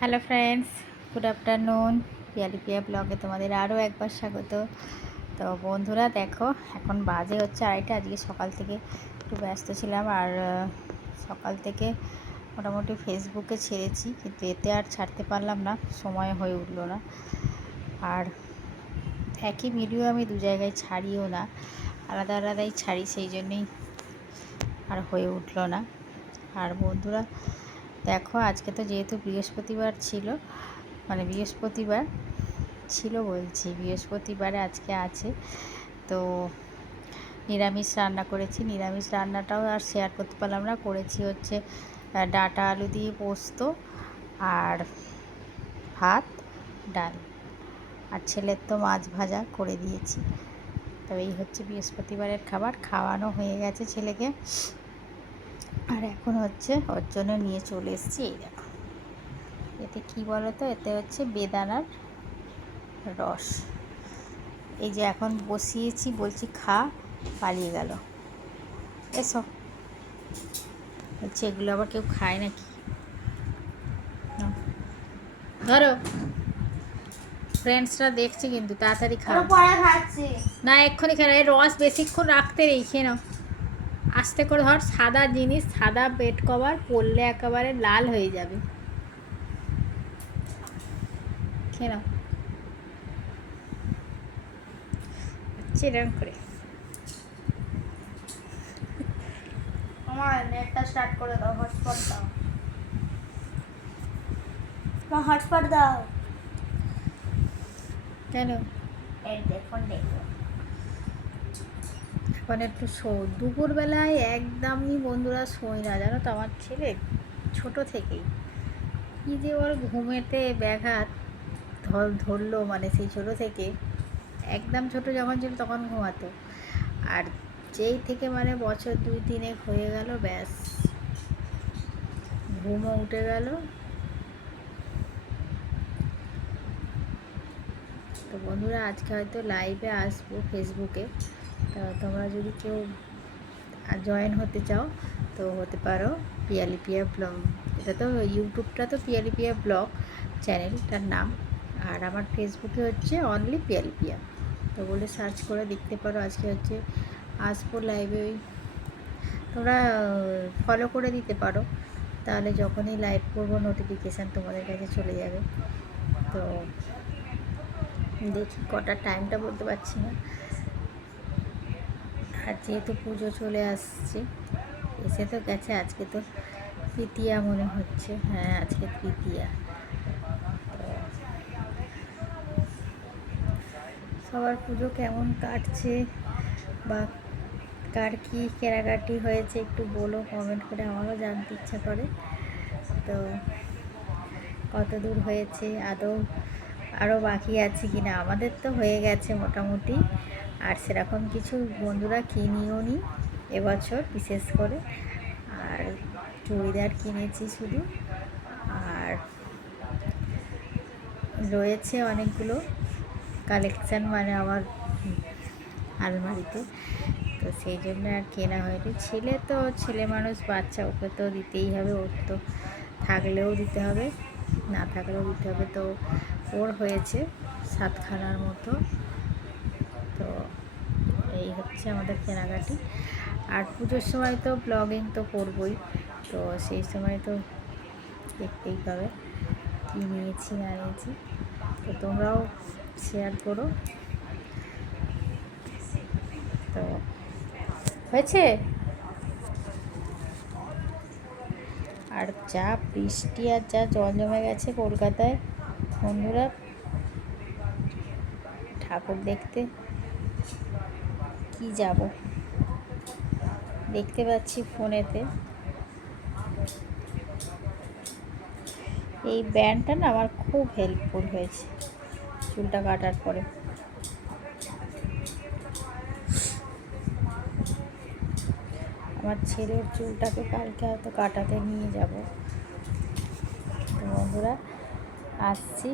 Hello friends good afternoon Piyali Piya ব্লগে তোমাদের আরও একবার স্বাগত। তো বন্ধুরা, দেখো, এখন বাজে হচ্ছে আড়াইটা। আজকে সকাল থেকে একটু ব্যস্ত ছিলাম আর সকাল থেকে মোটামুটি ফেসবুকে ছেড়েছি, কিন্তু এতে আর ছাড়তে পারলাম না, সময় হয়ে উঠল না। আর একই ভিডিও আমি দু জায়গায় ছাড়িও না, আলাদা আলাদাই ছাড়ি, সেই জন্যেই আর হয়ে উঠল না। আর বন্ধুরা দেখো, আজকে তো যেহেতু বৃহস্পতিবার ছিল মানে বৃহস্পতিবার ছিল বলছি, বৃহস্পতিবারে আজকে আছে। তো নিরামিষ রান্না করেছি। নিরামিষ রান্নাটাও আর শেয়ার করতে পারলাম না। করেছি হচ্ছে ডাঁটা আলু দিয়ে পোস্ত আর ভাত, ডাল। আর ছেলের তো মাছ ভাজা করে দিয়েছি। তো এই হচ্ছে বৃহস্পতিবারের খাবার। খাওয়ানো হয়ে গেছে ছেলেকে। আর এখন হচ্ছে ওর জন্য নিয়ে চলে এসেছি এই দেখো। এতে কি বলো তো এতে হচ্ছে বেদানার রস। এই যে এখন বসিয়েছি বলছি খা পালিয়ে গেল। এসো। বলছি এগুলো আবার কেউ খায় নাকি। ধরো। ফ্রেন্ডসরা দেখছে কিন্তু তাড়াতাড়ি খাও। না এক্ষুনি খেয়ে রস বেশিক্ষণ রাখতে নেই খেয়ে নাও। আস্তে করে ধর সাদা জিনিস সাদা বেড কভার পরলে একেবারে লাল হয়ে যাবে। খেয়ে নাও। আচ্ছা, করে। আমার নেটটা স্টার্ট করে দাও হটস্পট দাও। হটস্পট দাও। কেন? এই দেখুন। এখন একটু শো, দুপুরবেলায় একদমই বন্ধুরা শোয় না, জানো তো আমার ছেলে ছোট থেকেই। কী যে ওর ঘুমেতে ব্যাঘাত ধর, ধরলো মানে সেই ছোট থেকে, একদম ছোট যখন ছিল তখন ঘুমাতো। আর যেই থেকে মানে বছর দুই তিনেক হয়ে গেল, ব্যাস, ঘুমও উঠে গেল। তো বন্ধুরা আজকে হয়তো লাইভে আসব ফেসবুকে তো তোমরা যদি কেউ জয়েন হতে চাও, তো হতে পারো পিয়ালিপিয়া ব্লগ। এটা তো ইউটিউবটা তো পিয়ালিপিয়া ব্লগ চ্যানেলটার নাম। আর আমার ফেসবুকে হচ্ছে অনলি পিয়ালিপিয়া। তো বলে সার্চ করে দেখতে পারো, আজকে হচ্ছে আসব লাইভে ওই তোমরা ফলো করে দিতে পারো। তাহলে যখনই লাইভ করব নোটিফিকেশান তোমাদের কাছে চলে যাবে। তো দেখি কটা টাইমটা বলতে পারছি না। আর যেহেতু পুজো চলে আসছে, এসে তো গেছে, আজকে তো তৃতীয়া মনে হচ্ছে। হ্যাঁ আজকে তৃতীয়া সবার পুজো কেমন কাটছে বা কার কী কেনাকাটি হয়েছে একটু বলো কমেন্ট করে আমারও জানতে ইচ্ছা করে। তো কত দূর হয়েছে, আদৌ আরও বাকি আছে কি না আমাদের তো হয়ে গেছে মোটামুটি। আর সেরকম কিছু বন্ধুরা কিনিও নি এবছর, বিশেষ করে। আর চুড়িদার কিনেছি শুধু। আর রয়েছে অনেকগুলো কালেকশান মানে আমার আলমারিতে। তো সেই জন্য আর কেনা হয়নি। ছেলে তো, ছেলে মানুষ, বাচ্চা, ওকে তো দিতেই হবে। ওর তো থাকলেও দিতে হবে, না থাকলেও দিতে হবে। তো ওর হয়েছে সাতখানার মতো। তো এই হচ্ছে আমাদের কেনাকাটি। আর পুজোর সময় তো ব্লগিং তো করবই, তো সেই সময় তো দেখতেই পাবে কী নিয়েছি, না নিয়েছি। তো তোমরাও শেয়ার করো। তো হয়েছে? আর যা বৃষ্টি আর যা জল জমে গেছে কলকাতায়, বন্ধুরা, ঠাকুর দেখতে। কি যাব? দেখতে পাচ্ছি ফোনেতে। এই ব্যান্ডটা না আমার খুব হেল্পফুল হয়েছে, চুলটা কাটার পরে। আমার ছেলের চুলটাকে কালকে হয়তো কাটাতে নিয়ে যাব। তো বন্ধুরা, আসছি।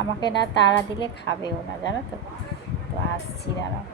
আমাকে না তাড়া দিলে খাবেও না, জানো তো? তো আসছি, দাঁড়াও।